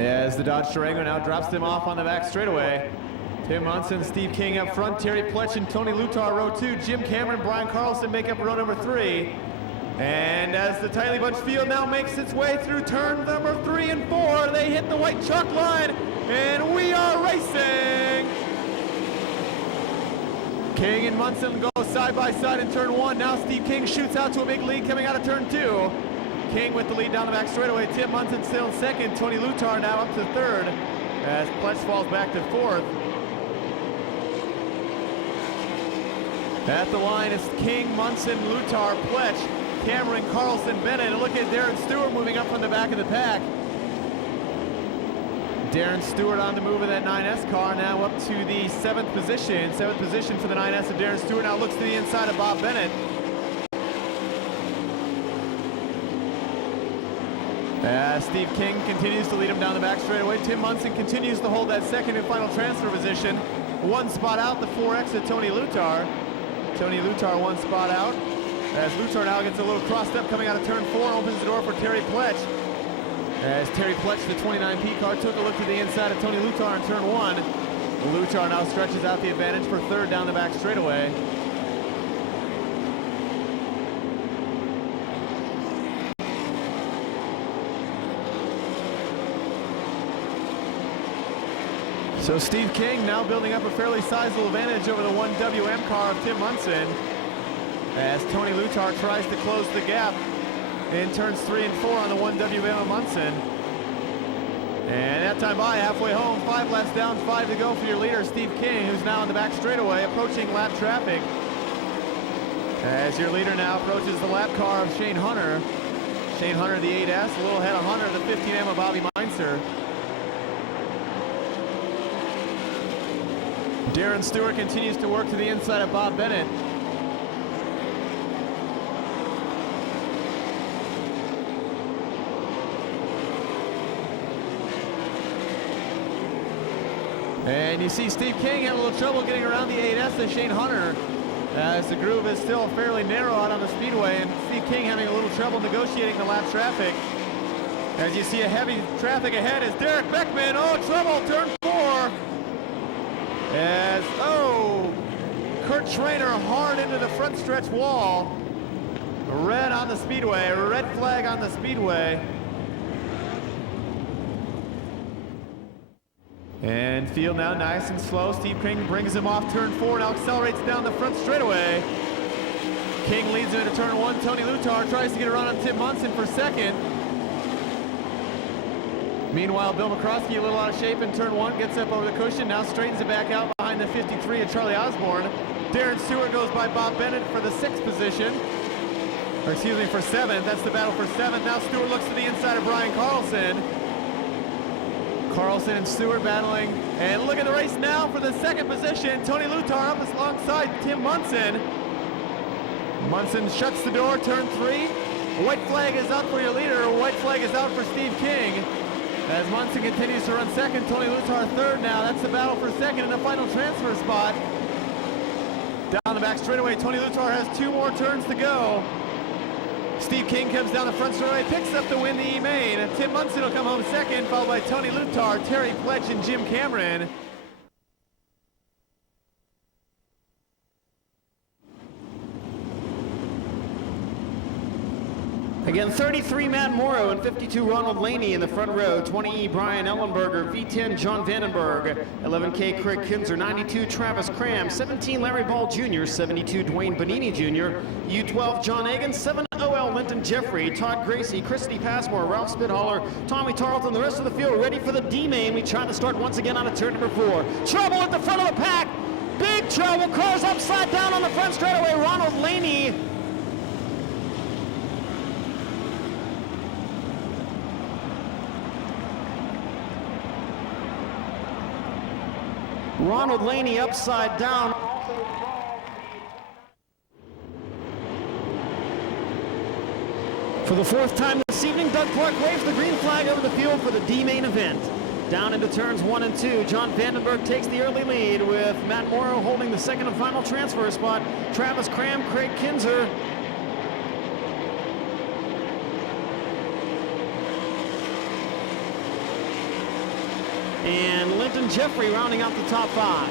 As the Dodge Durango now drops them off on the back straightaway. Tim Munson, Steve King up front, Terry Pletch and Tony Lutar row 2, Jim Cameron, Brian Carlson make up row number 3. And as the tightly bunched field now makes its way through turn number 3 and 4, they hit the white chalk line, and we are racing! King and Munson go side by side in turn 1. Now Steve King shoots out to a big lead coming out of turn 2. King with the lead down the back straightaway. Tim Munson still in second. Tony Lutar now up to third as Pletch falls back to fourth. At the line is King, Munson, Lutar, Pletch, Cameron, Carlson, Bennett. And look at Darren Stewart moving up from the back of the pack. Darren Stewart on the move of that 9S car, now up to the 7th position. 7th position for the 9S of Darren Stewart. Now looks to the inside of Bob Bennett. As Steve King continues to lead him down the back straightaway. Tim Munson continues to hold that second and final transfer position. One spot out, the 4X of Tony Lutar. Tony Lutar one spot out. As Lutar now gets a little crossed up coming out of turn 4, opens the door for Terry Pletch. As Terry Pletch, the 29P car, took a look to the inside of Tony Lutar in turn 1. Lutar now stretches out the advantage for third down the back straightaway. So Steve King now building up a fairly sizable advantage over the 1WM car of Tim Munson as Tony Lutar tries to close the gap in turns 3 and 4 on the 1WM of Munson. And that time by, halfway home, 5 laps down, 5 to go for your leader, Steve King, who's now on the back straightaway, approaching lap traffic. As your leader now approaches the lap car of Shane Hunter. Shane Hunter, the 8S, a little ahead of Hunter, the 15M of Bobby Meinzer. Darren Stewart continues to work to the inside of Bob Bennett. And you see Steve King having a little trouble getting around the 8S of Shane Hunter as the groove is still fairly narrow out on the speedway, and Steve King having a little trouble negotiating the lap traffic. As you see a heavy traffic ahead is Derek Beckman. Oh, trouble, turn 4. As, Kurt Schrainer hard into the front stretch wall. Red on the speedway, red flag on the speedway. And field now nice and slow. Steve King brings him off turn 4, now accelerates down the front straightaway. King leads him into turn 1. Tony Lutar tries to get a run on Tim Munson for second. Meanwhile, Bill McCroskey a little out of shape in turn 1, gets up over the cushion, now straightens it back out behind the 53 of Charlie Osborne. Darren Stewart goes by Bob Bennett for the 6th position. Or excuse me, for 7th. That's the battle for 7th. Now Stewart looks to the inside of Brian Carlson. Carlson and Stewart battling. And look at the race now for the 2nd position. Tony Lutar up alongside Tim Munson. Munson shuts the door, turn 3. White flag is out for your leader. White flag is out for Steve King. As Munson continues to run 2nd, Tony Lutar 3rd now. That's the battle for 2nd in the final transfer spot. Down the back straightaway, Tony Lutar has 2 more turns to go. Steve King comes down the front straightaway, picks up the win the E-Main. And Tim Munson will come home 2nd, followed by Tony Lutar, Terry Pletch, and Jim Cameron. Again, 33 Matt Morrow and 52 Ronald Laney in the front row, 20E Brian Ellenberger, V10 John Vandenberg, 11K Craig Kinzer, 92 Travis Cram, 17 Larry Ball Jr., 72 Dwayne Bonini Jr., U12 John Egan, 7 OL Linton Jeffrey, Todd Gracie, Christy Passmore, Ralph Spithaller, Tommy Tarleton, the rest of the field ready for the D-Main. We try to start once again on a turn number 4. Trouble at the front of the pack, big trouble, cars upside down on the front straightaway, Ronald Laney. Ronald Laney upside down. For the 4th time this evening, Doug Clark waves the green flag over the field for the D-Main event. Down into turns 1 and 2, John Vandenberg takes the early lead with Matt Morrow holding the 2nd and final transfer spot. Travis Cram, Craig Kinzer. and Linton Jeffrey rounding out the top 5.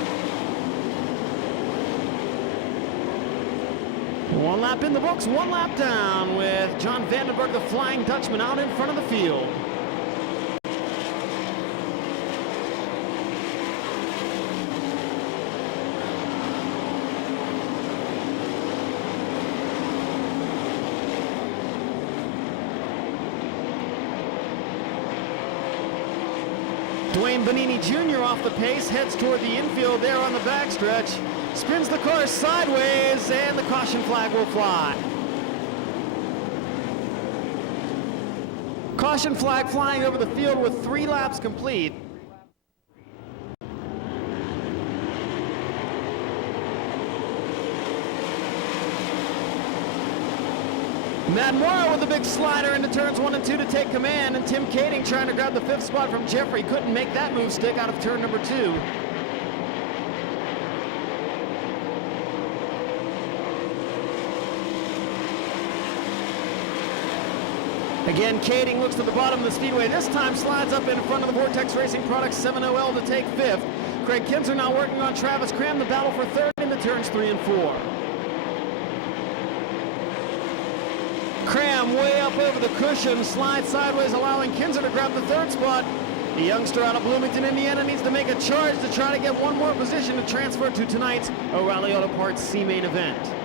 One lap in the books, one lap down with John Vandenberg, the Flying Dutchman, out in front of the field. Dwayne Bonini Jr. off the pace, heads toward the infield there on the backstretch. Spins the car sideways, and the caution flag will fly. Caution flag flying over the field with 3 laps complete. Matt Morrow with a big slider into turns 1 and 2 to take command, and Tim Kading trying to grab the 5th spot from Jeffrey. Couldn't make that move stick out of turn number 2. Again, Kading looks to the bottom of the speedway. This time slides up in front of the Vortex Racing Products 7OL to take 5th. Craig Kinzer now working on Travis Cram, the battle for 3rd into turns 3 and 4. Cram way up over the cushion, slides sideways, allowing Kinzer to grab the 3rd spot. The youngster out of Bloomington, Indiana needs to make a charge to try to get one more position to transfer to tonight's O'Reilly Auto Parts C-Main event.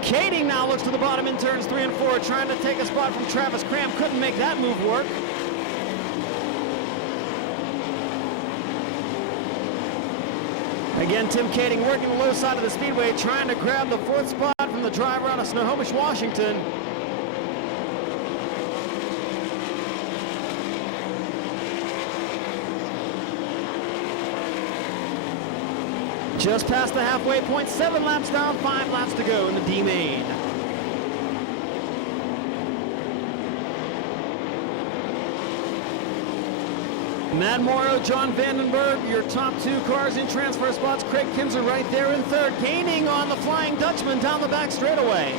Kading now looks to the bottom in turns 3 and 4, trying to take a spot from Travis Cram. Couldn't make that move work. Again, Tim Kading working the low side of the speedway, trying to grab the 4th spot from the driver out of Snohomish, Washington. Just past the halfway point, 7 laps down, 5 laps to go in the D-Main. Matt Morrow, John Vandenberg, your top 2 cars in transfer spots. Craig Kinzer right there in 3rd, gaining on the Flying Dutchman down the back straightaway.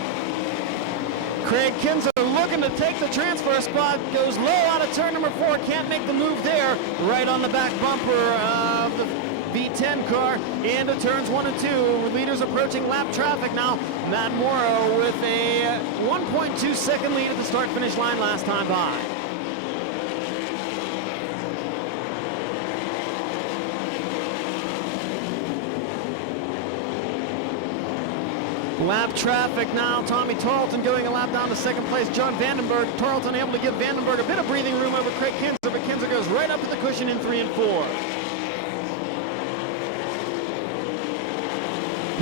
Craig Kinzer looking to take the transfer spot, goes low out of turn number 4, can't make the move there, right on the back bumper of the V10 car into turns 1 and 2. Leaders approaching lap traffic now. Matt Morrow with a 1.2 second lead at the start-finish line last time by. Lap traffic now. Tommy Tarleton going a lap down to 2nd place. John Vandenberg. Tarleton able to give Vandenberg a bit of breathing room over Craig Kinzer, but Kinzer goes right up to the cushion in 3 and 4.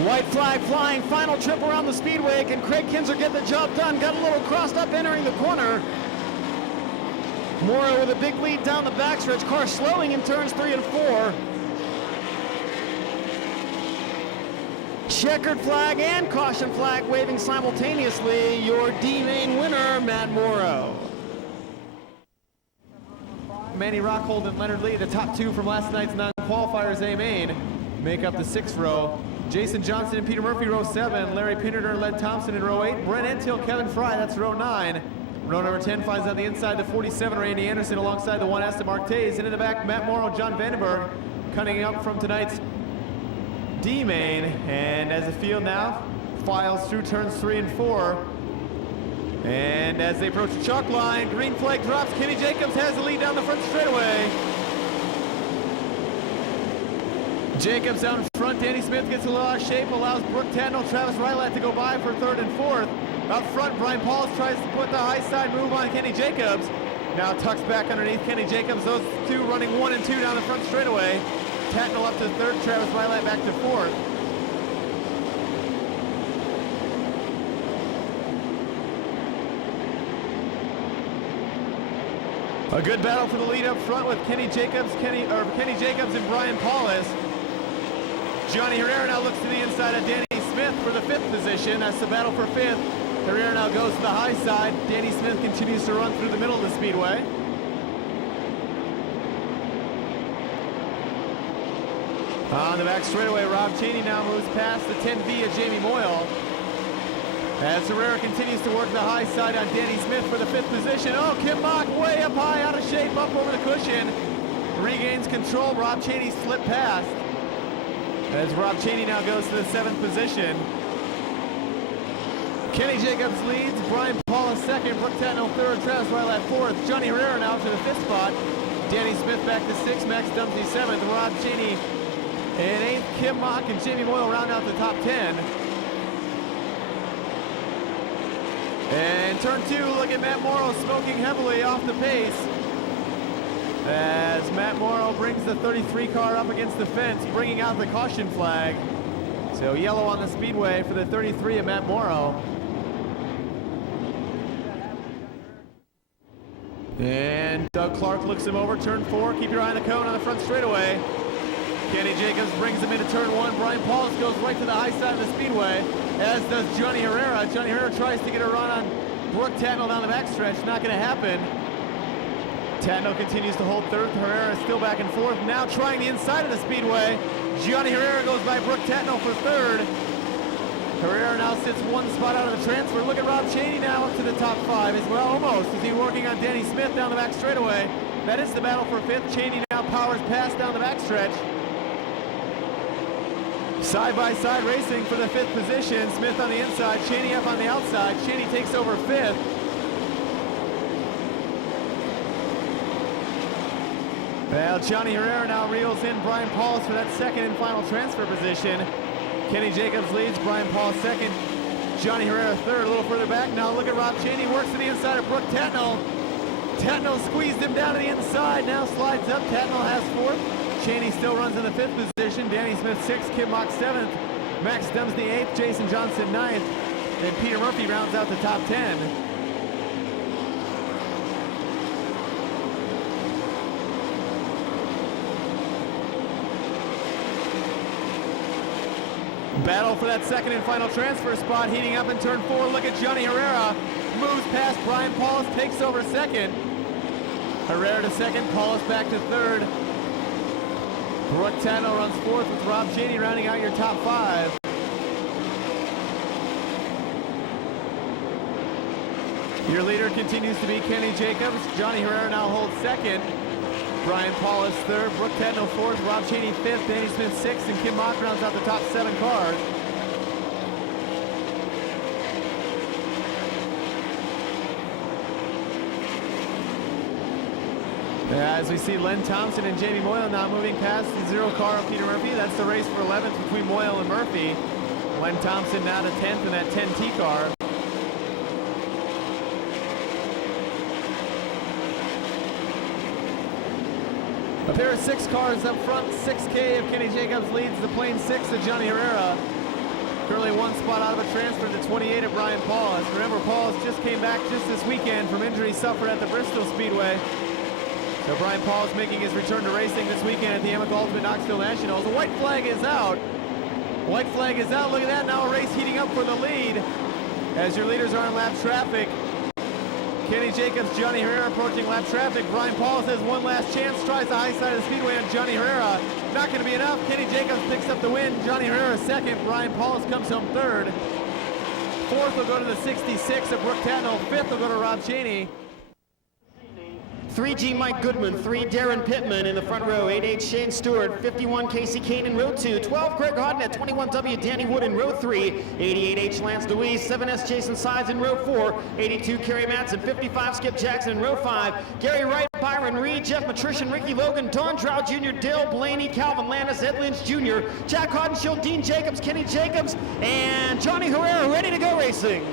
White flag flying, final trip around the speedway. Can Craig Kinzer get the job done? Got a little crossed up entering the corner. Morrow with a big lead down the backstretch. Car slowing in turns 3 and 4. Checkered flag and caution flag waving simultaneously. Your D-Main winner, Matt Morrow. Manny Rockhold and Leonard Lee, the top 2 from last night's non-qualifiers A-Main, make up the 6th row. Jason Johnson and Peter Murphy, row 7. Larry Pinnerter and Led Thompson in row 8. Brent Antill, Kevin Fry, that's row 9. Row number 10 finds on the inside the 47, Randy Anderson, alongside the 1S to Mark Tays. And in the back, Matt Morrow, John Vandenberg, cutting up from tonight's D-Main. And as the field now files through turns 3 and 4. And as they approach the chalk line, green flag drops. Kenny Jacobs has the lead down the front straightaway. Jacobs out in front. Danny Smith gets a little out of shape, allows Brooke Tandell, Travis Rylat to go by for 3rd and 4th. Out front, Brian Pauls tries to put the high side move on Kenny Jacobs. Now tucks back underneath Kenny Jacobs. Those 2 running 1 and 2 down the front straightaway. Tandell up to 3rd, Travis Rylat back to 4th. A good battle for the lead up front with Kenny Jacobs and Brian Paulus. Johnny Herrera now looks to the inside of Danny Smith for the 5th position. That's the battle for 5th. Herrera now goes to the high side. Danny Smith continues to run through the middle of the speedway. On the back straightaway, Rob Cheney now moves past the 10V of Jamie Moyle. As Herrera continues to work the high side on Danny Smith for the 5th position. Oh, Kim Mock way up high, out of shape, up over the cushion. regains control. Rob Cheney slipped past. As Rob Cheney now goes to the 7th position. Kenny Jacobs leads, Brian Paulus second, Brooke Tatnell third, Travis Rylat fourth, Johnny Herrera now to the 5th spot, Danny Smith back to 6th, Max Dumsey 7th, Rob Cheney in 8th, Kim Mock and Jamie Moyle round out the top 10. And turn 2, look at Matt Morrow smoking heavily off the pace. As Matt Morrow brings the 33 car up against the fence, bringing out the caution flag. So yellow on the speedway for the 33 of Matt Morrow. And Doug Clark looks him over, turn 4, keep your eye on the cone on the front straightaway. Kenny Jacobs brings him into turn 1. Brian Paulus goes right to the high side of the speedway, as does Johnny Herrera. Johnny Herrera tries to get a run on Brooke Tatnell down the backstretch, not going to happen. Tatnell continues to hold 3rd, Herrera still back and forth, now trying the inside of the speedway. Johnny Herrera goes by Brooke Tatnell for 3rd. Herrera now sits 1 spot out of the transfer. Look at Rob Cheney now up to the top 5 as well, almost, as he's working on Danny Smith down the back straightaway. That is the battle for 5th. Cheney now powers past down the backstretch. Side-by-side racing for the 5th position. Smith on the inside, Cheney up on the outside. Cheney takes over 5th. Well, Johnny Herrera now reels in Brian Paulus for that 2nd and final transfer position. Kenny Jacobs leads, Brian Paulus 2nd, Johnny Herrera 3rd, a little further back. Now look at Rob Cheney, works to the inside of Brooke Tatnell. Tatnell squeezed him down to the inside, now slides up. Tatnell has 4th. Cheney still runs in the 5th position. Danny Smith 6th, Kim Mock 7th, Max Dumsey 8th, Jason Johnson 9th, and Peter Murphy rounds out the top 10. Battle for that 2nd and final transfer spot, heating up in turn 4. Look at Johnny Herrera, moves past Brian Paulus, takes over 2nd. Herrera to 2nd, Paulus back to 3rd. Brooke Tatnell runs 4th with Rob Cheney rounding out your top 5. Your leader continues to be Kenny Jacobs. Johnny Herrera now holds 2nd. Brian Paulus 3rd, Brooke Tatnell 4th, Rob Cheney 5th, Danny Smith 6th, and Kim Mock rounds out the top 7 cars. As we see Len Thompson and Jamie Moyle now moving past the 0 car of Peter Murphy. That's the race for 11th between Moyle and Murphy. Len Thompson now to 10th in that 10T car. A pair of 6 cars up front. 6K of Kenny Jacobs leads the plain 6 of Johnny Herrera. Currently 1 spot out of a transfer to 28 of Brian Paulus. Remember, Paulus just came back just this weekend from injury suffered at the Bristol Speedway. So Brian Paulus making his return to racing this weekend at the Amica Ultimate Knoxville Nationals. The white flag is out. White flag is out. Look at that. Now a race heating up for the lead. As your leaders are in lap traffic. Kenny Jacobs, Johnny Herrera approaching lap traffic. Brian Paulus has 1 last chance, tries the high side of the speedway on Johnny Herrera. Not going to be enough. Kenny Jacobs picks up the win. Johnny Herrera 2nd. Brian Paulus comes home 3rd. 4th will go to the 66 of Brooke Tatnell. 5th will go to Rob Cheney. 3G Mike Goodman, 3 Darren Pittman in the front row, 8H Shane Stewart, 51 Casey Kane in row 2, 12 Greg Hodnett, 21W Danny Wood in row 3, 88H Lance DeWeese, 7S Jason Sides in row 4, 82 Kerry Matson, 55 Skip Jackson in row 5, Gary Wright, Byron Reed, Jeff Matrician, Ricky Logan, Don Drow Jr., Dale Blaney, Calvin Landis, Ed Lynch Jr., Jack Hodenshield, Dean Jacobs, Kenny Jacobs, and Johnny Herrera ready to go racing.